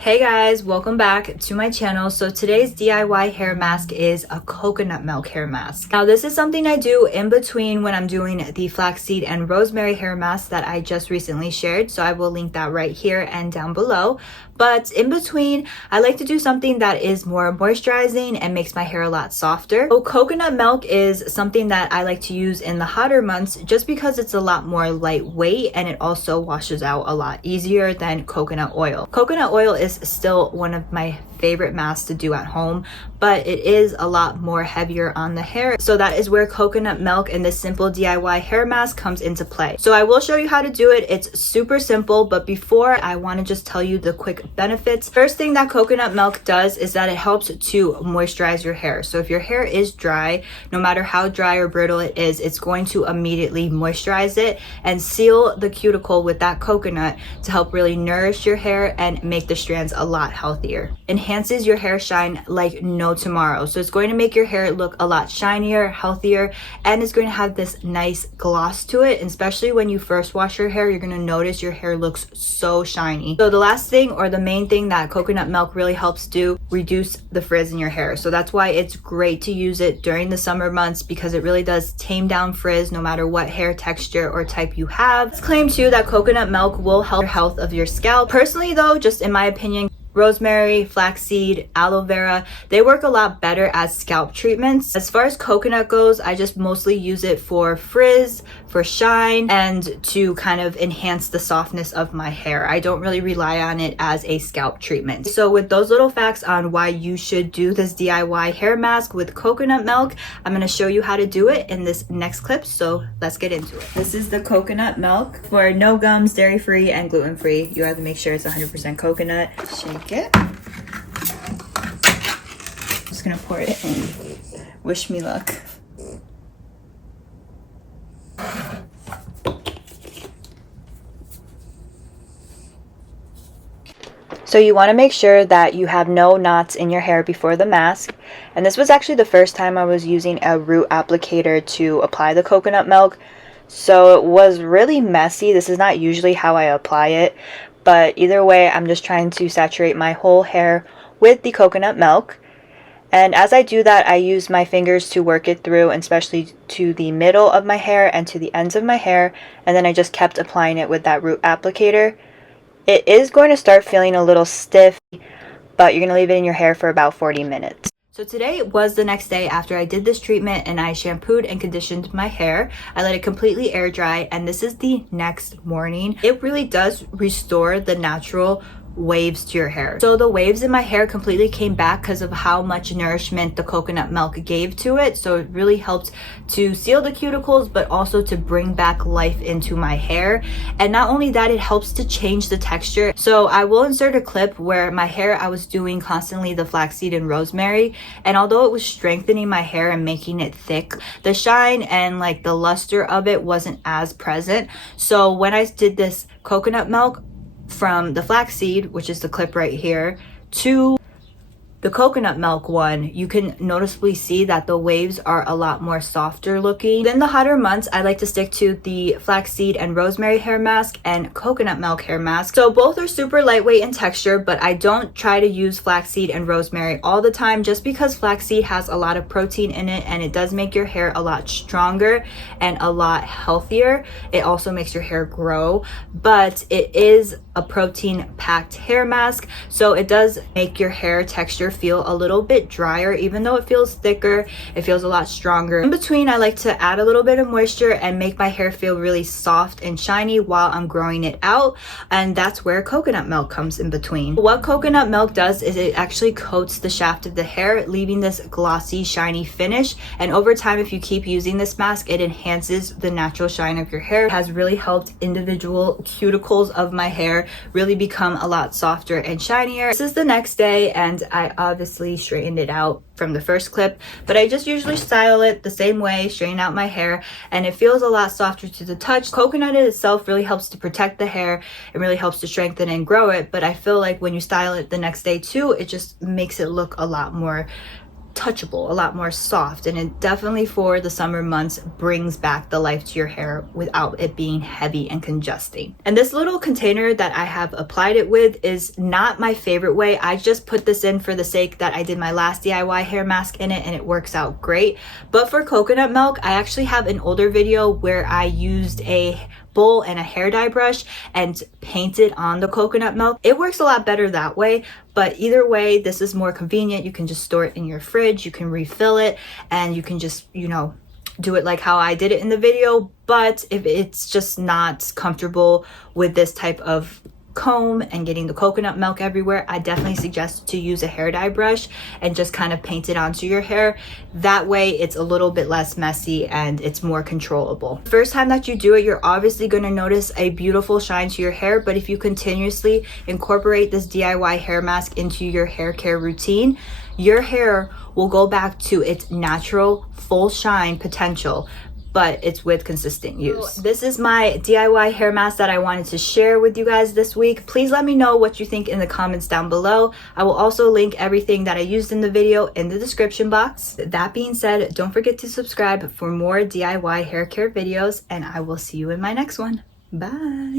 Hey guys, welcome back to my channel. So today's DIY hair mask is a coconut milk hair mask. Now this is something I do in between when I'm doing the flaxseed and rosemary hair mask that I just recently shared. So I will link that right here and down below. But in between, I like to do something that is more moisturizing and makes my hair a lot softer. So coconut milk is something that I like to use in the hotter months just because it's a lot more lightweight and it also washes out a lot easier than coconut oil. Coconut oil is still one of my favorite masks to do at home, but it is a lot more heavier on the hair. So that is where coconut milk and this simple DIY hair mask comes into play. So I will show you how to do it. It's super simple, but before I want to just tell you the quick benefits. First thing that coconut milk does is that it helps to moisturize your hair. So if your hair is dry, no matter how dry or brittle it is, it's going to immediately moisturize it and seal the cuticle with that coconut to help really nourish your hair and make the strands a lot healthier. Enhances your hair shine like no tomorrow. So it's going to make your hair look a lot shinier, healthier, and it's going to have this nice gloss to it. And especially when you first wash your hair, you're going to notice your hair looks so shiny. So the last thing, or the main thing that coconut milk really helps do, reduce the frizz in your hair. So that's why it's great to use it during the summer months, because it really does tame down frizz no matter what hair texture or type you have. It's claimed too that coconut milk will help the health of your scalp. Personally though, just in my opinion, rosemary, flaxseed, aloe vera, they work a lot better as scalp treatments. As far as coconut goes, I just mostly use it for frizz, for shine, and to kind of enhance the softness of my hair. I don't really rely on it as a scalp treatment. So with those little facts on why you should do this DIY hair mask with coconut milk, I'm going to show you how to do it in this next clip. So let's get into it. This is the coconut milk for no gums, dairy-free, and gluten-free. You have to make sure it's 100% coconut. Shake it. Just gonna pour it in. Wish me luck. So you want to make sure that you have no knots in your hair before the mask. And this was actually the first time I was using a root applicator to apply the coconut milk. So it was really messy. This is not usually how I apply it. But either way, I'm just trying to saturate my whole hair with the coconut milk. And as I do that, I use my fingers to work it through, and especially to the middle of my hair and to the ends of my hair. And then I just kept applying it with that root applicator. It is going to start feeling a little stiff, but you're going to leave it in your hair for about 40 minutes. So today was the next day after I did this treatment and I shampooed and conditioned my hair. I let it completely air dry, and this is the next morning. It really does restore the natural waves to your hair. So the waves in my hair completely came back because of how much nourishment the coconut milk gave to it. So it really helped to seal the cuticles, but also to bring back life into my hair. And not only that, it helps to change the texture. So I will insert a clip where my hair, I was doing constantly the flaxseed and rosemary, and although it was strengthening my hair and making it thick, the shine and like the luster of it wasn't as present. So when I did this coconut milk, from the flaxseed, which is the clip right here, to the coconut milk one, you can noticeably see that the waves are a lot more softer looking. In the hotter months, I like to stick to the flaxseed and rosemary hair mask and coconut milk hair mask. So both are super lightweight in texture, but I don't try to use flaxseed and rosemary all the time just because flaxseed has a lot of protein in it and it does make your hair a lot stronger and a lot healthier. It also makes your hair grow, but it is a protein packed hair mask, so it does make your hair texture feel a little bit drier. Even though it feels thicker, it feels a lot stronger. In between, I like to add a little bit of moisture and make my hair feel really soft and shiny while I'm growing it out, and that's where coconut milk comes in between. What coconut milk does is it actually coats the shaft of the hair, leaving this glossy, shiny finish, and over time, if you keep using this mask, it enhances the natural shine of your hair. It has really helped individual cuticles of my hair really become a lot softer and shinier. This is the next day, and I obviously straightened it out from the first clip, but I just usually style it the same way, straighten out my hair, and it feels a lot softer to the touch. Coconut in itself really helps to protect the hair. It really helps to strengthen and grow it, but I feel like when you style it the next day too, it just makes it look a lot more touchable, a lot more soft, and it definitely for the summer months brings back the life to your hair without it being heavy and congesting. And this little container that I have applied it with is not my favorite way. I just put this in for the sake that I did my last DIY hair mask in it and it works out great. But for coconut milk, I actually have an older video where I used a bowl and a hair dye brush and painted on the coconut milk. It works a lot better that way, but either way, this is more convenient. You can just store it in your fridge, you can refill it, and you can just, you know, do it like how I did it in the video. But if it's just not comfortable with this type of comb and getting the coconut milk everywhere, I definitely suggest to use a hair dye brush and just kind of paint it onto your hair. That way it's a little bit less messy and it's more controllable. First time that you do it, you're obviously going to notice a beautiful shine to your hair, but if you continuously incorporate this DIY hair mask into your hair care routine, your hair will go back to its natural full shine potential, but it's with consistent use. So this is my DIY hair mask that I wanted to share with you guys this week. Please let me know what you think in the comments down below. I will also link everything that I used in the video in the description box. That being said, don't forget to subscribe for more DIY hair care videos, and I will see you in my next one. Bye.